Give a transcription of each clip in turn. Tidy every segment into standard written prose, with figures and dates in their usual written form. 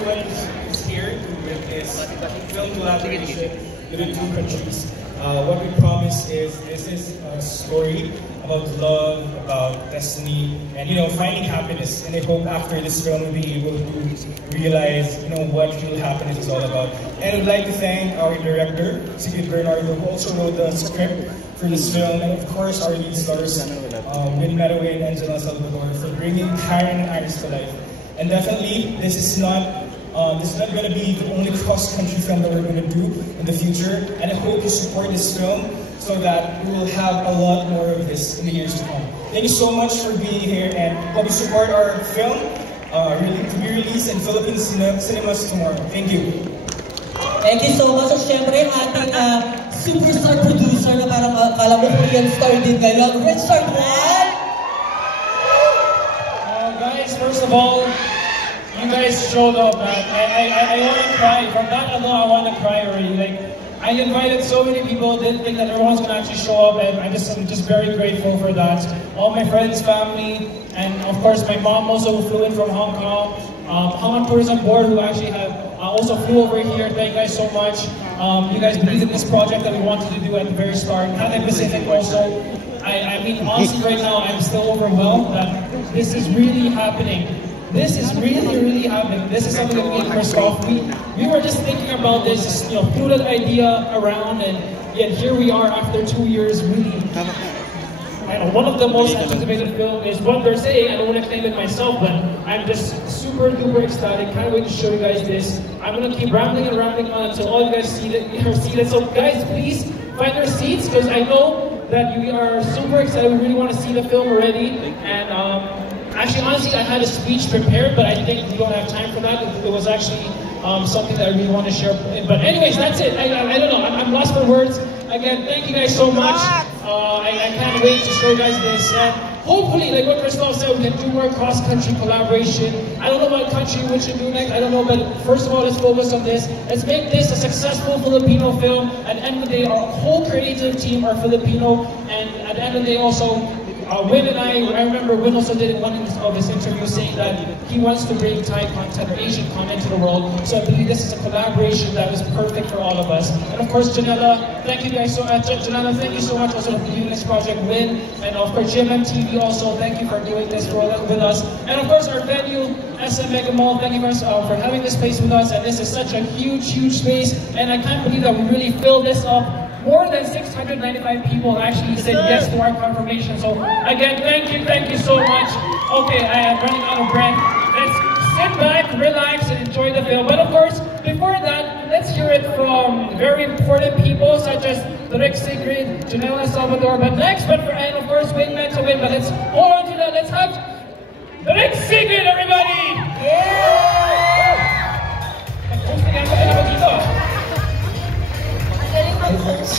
everyone is here to witness film collaboration within two countries. What we promise is this is a story about love, about destiny, and finding happiness. And I hope after this film we'll be able to realize what real happiness is all about. And I'd like to thank our director, Sigrid Bernardo, who also wrote the script for this film, and of course our lead stars, Win Meadoway and Angela Salvador, for bringing Karen and Iris to life. And definitely, this is not going to be the only cross-country film that we're going to do in the future. And I hope you support this film so that we will have a lot more of this in the years to come. Thank you so much for being here, and hope you support our film to be released in Philippine cinemas tomorrow. Thank you. Thank you so much. So, syempre, ating superstar producer na parang kala mo Korean star din ngayon. Richard Juan! Guys, first of all, you guys showed up, man. I want to cry. From that alone, I want to cry already. Like, I invited so many people, didn't think that everyone's going to actually show up, and I'm just very grateful for that. All my friends, family, and of course my mom also flew in from Hong Kong. Hong Kong Tourism Board, who actually also flew over here. Thank you guys so much. You guys believed in this project that we wanted to do at the very start. Cathay Pacific also. I mean, honestly, right now, I'm still overwhelmed that this is really happening. This is really happening. This is something that we at Christoph, we were just thinking about this, threw that idea around, and yet here we are after 2 years, really. One of the most anticipated films is what they're saying. I don't want to claim it myself, but I'm just super duper ecstatic. Can't wait to show you guys this. I'm gonna keep rambling and rambling on until all you guys see it. So guys, please find your seats, because I know that you are super excited. We really want to see the film already. And actually, honestly, I had a speech prepared, but I think we don't have time for that. It was actually something that I really want to share. But anyways, that's it. I don't know. I'm lost for words. Again, thank you guys so much. I can't wait to show you guys this. And hopefully, like what Christoph said, we can do more cross-country collaboration. I don't know what country we should do next. I don't know, but first of all, let's focus on this. Let's make this a successful Filipino film. At the end of the day, our whole creative team are Filipino. And at the end of the day, also, Win and I remember Win also did one of his interviews saying that he wants to bring Thai content or Asian content to the world. So I believe this is a collaboration that is perfect for all of us. And of course, Janela, thank you guys so much. Janela, thank you so much also for doing this project, Win. And of course, GMM TV also, thank you for doing this with us. And of course, our venue, SM Mega Mall, thank you guys for having this space with us. And this is such a huge space. And I can't believe that we really filled this up. More than 695 people actually said yes to our confirmation. So again, thank you so much. Okay, I am running out of breath. Let's sit back, relax, and enjoy the film. But of course, before that, let's hear it from very important people such as Direk Sigrid, Janela Salvador. But next, and of course, Win meant to win. But let's hold on to that. Let's have Direk Sigrid, everybody! Yeah!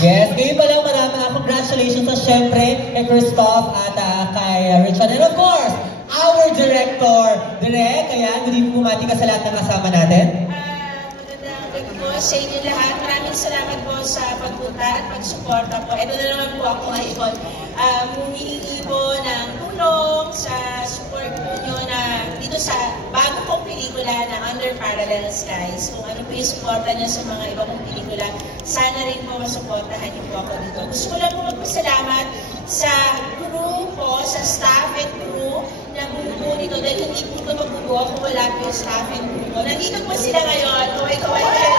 Yes, ngayon pa lang maraming congratulations sa syempre kay Christoph at kay Richard. And of course, our director, Direk. Kaya, hindi mo bumati ka sa lahat ng kasama natin. Magandang gabi po sa inyo lahat. Maraming salamat po sa pagpunta at pagsuporta po. Ito na naman po ako ngayon. Humihingi po ng tulong sa support po nyo na dito sa bago kong pelikula na Under Parallel Skies. Kung ano po yung supporta nyo sa mga iba kong pelikula, sana rin po masuportahan nyo po ako dito. Gusto ko lang po magpasalamat sa crew po, sa staff and crew na bumubuo nito dahil hindi po ito magbubuo kung wala po yung staff and crew ko. Nandito po sila ngayon. Kaway-kaway kayo.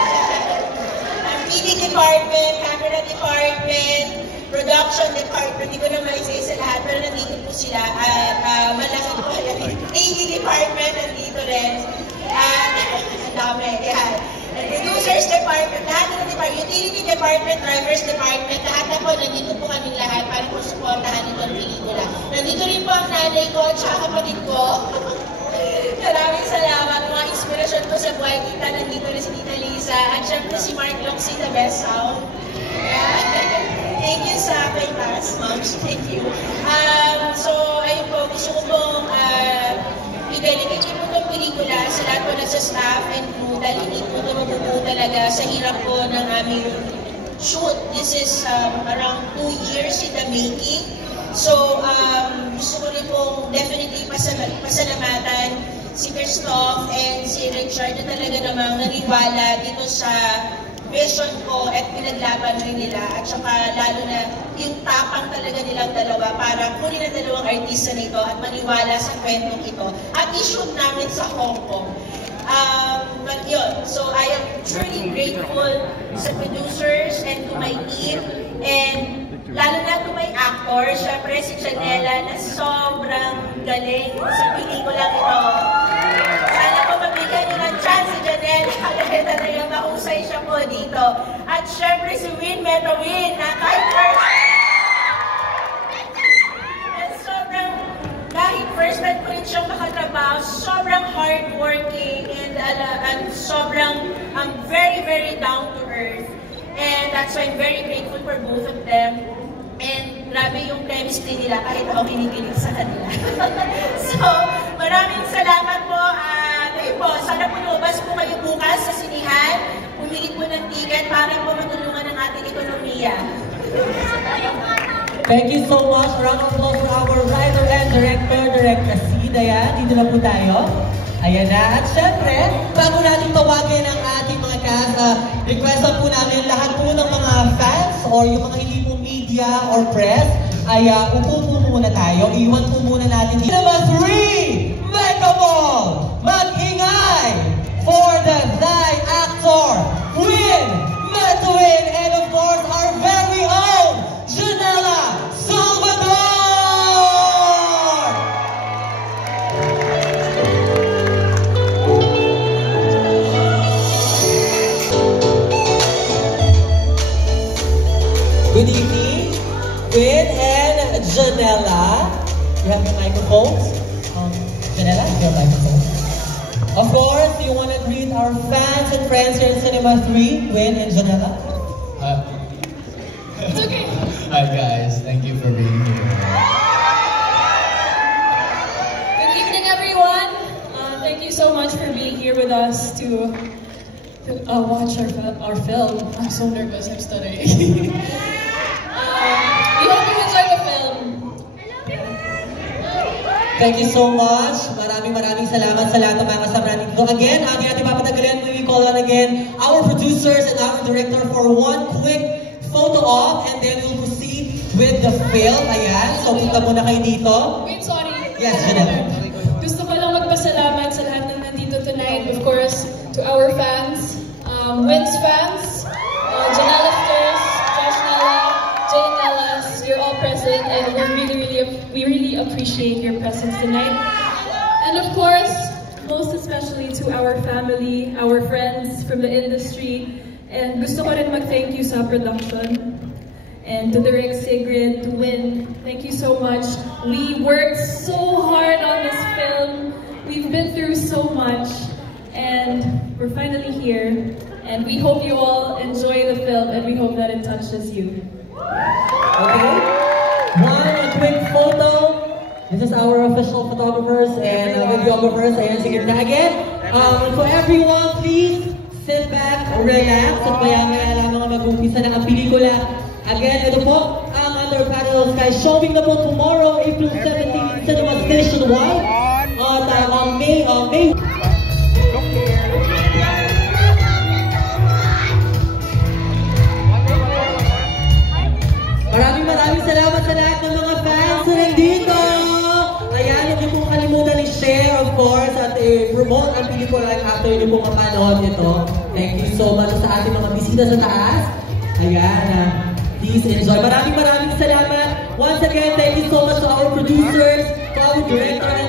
Ang PD department, camera department, production department, hindi ko na maisa-isa lahat, pero nandito po sila. At malaki po yung AD department, nandito rin. Ang dami, yan. And producers department, lahat ng department, utility department, drivers department, lahat na po, nandito po kami lahat para po supportahan itong pelikula. Nandito rin po ang nanay ko at saka kapatid ko. Maraming salamat, mga inspirasyon ko sa buhay kita. Nandito rin si Tita Lisa at syempre si Mark Loxy, the best sound. Thank you sa aking task, moms. Thank you. So, ayun po, gusto ko pong i-dedicate po itong pelikula sa lahat po na sa staff and crew dahil hindi po ito mabubuo talaga sa hirap po ng aming shoot. This is around 2 years in the making. So, gusto ko rin pong definitely pasalamatan si Christoph and si Richard na talaga namang naniwala dito sa vision ko at pinaglaban rin nila. At saka lalo na yung tapang talaga nilang dalawa para kunin ang dalawang artista nito at maniwala sa kwentong ito. At i-shoot namin sa Hong Kong. But yun, so I am truly grateful sa producers and to my team. And lalo na to my actors, syempre si Janela na sobrang galing sa pelikulang ito. Sana po mabigyan nyo ng chance si Janela dahil talagang mahusay siya po dito. At syempre si Win Metawin na kahit kahit first time ko rin siyang makatrabaho, sobrang hardworking and sobrang very, very down to earth. And that's why I'm very grateful for both of them. And grabe yung chemistry nila kahit ako kinikilig sa kanila. So, maraming salamat po. Ngayon po, sana po lumabas po kayo bukas sa sinihan. Pumili po ng ticket para po matulungan ang ating ekonomiya. Thank you so much. Round of applause for our writer and director, Direct Kasi. Dayan, dito na po tayo. Ayan na. At syempre, bago natin tawagin ang ating mga cast, requestan po namin lahat po ng mga fans or yung mga hindi po media or press, ay upo po muna tayo. Iwan po muna natin dito. Number 3, Megaball! Mag-ingay for the Thai actor, Win Metawin, and of course, our very own, Janela Salvador! Good evening, Win and Janela. You have your microphones. Janela, you have your microphones. Of course, you want to greet our fans and friends here in Cinema 3, Win and Janela. It's okay. Hi guys, thank you for being here. Good evening, everyone. Thank you so much for being here with us to watch our film. I'm so nervous, I'm stuttering. We hope you enjoy the film. Thank you so much. Maraming salamat sa lahat ng mga kasama natin dito. Again, hindi natin papatagalin. We call on again our producers and our director for one quick photo op, and then we'll proceed with the film. Ayan, so punta muna kayo dito. Wait, sorry. Yes, Janela. Gusto ko lang magpasalamat sa lahat ng nandito tonight. Of course, to our fans, Win's fans, Janela Sters, Josh Nella, Jay Nellas, you're all present, and we really appreciate your presence tonight. And of course, most especially to our family, our friends from the industry, and gusto ko rin mag-thank you sa production. And to Direct Sigrid, to Win, thank you so much. We worked so hard on this film. We've been through so much. And we're finally here. And we hope you all enjoy the film, and we hope that it touches you. Okay. A quick photo. This is our official photographers and videographers. Ayan, sige na again. For everyone, please sit back, relax, at maya-maya lamang mag-umpisa ng ang pelikula. Again, ito po ang Under Parallel Sky, showing na po tomorrow, April 17, Cinema Station 1. At May. Maraming salamat sa lahat ng mga fans na nandito. Ayan, huwag niyo pong kalimutan i-share, of course, at i-promote ang pelikula after niyo pong mapanood ito. Thank you so much sa ating mga bisita sa taas. Ayan, please enjoy. Maraming salamat. Once again, thank you so much to our producers, to our director,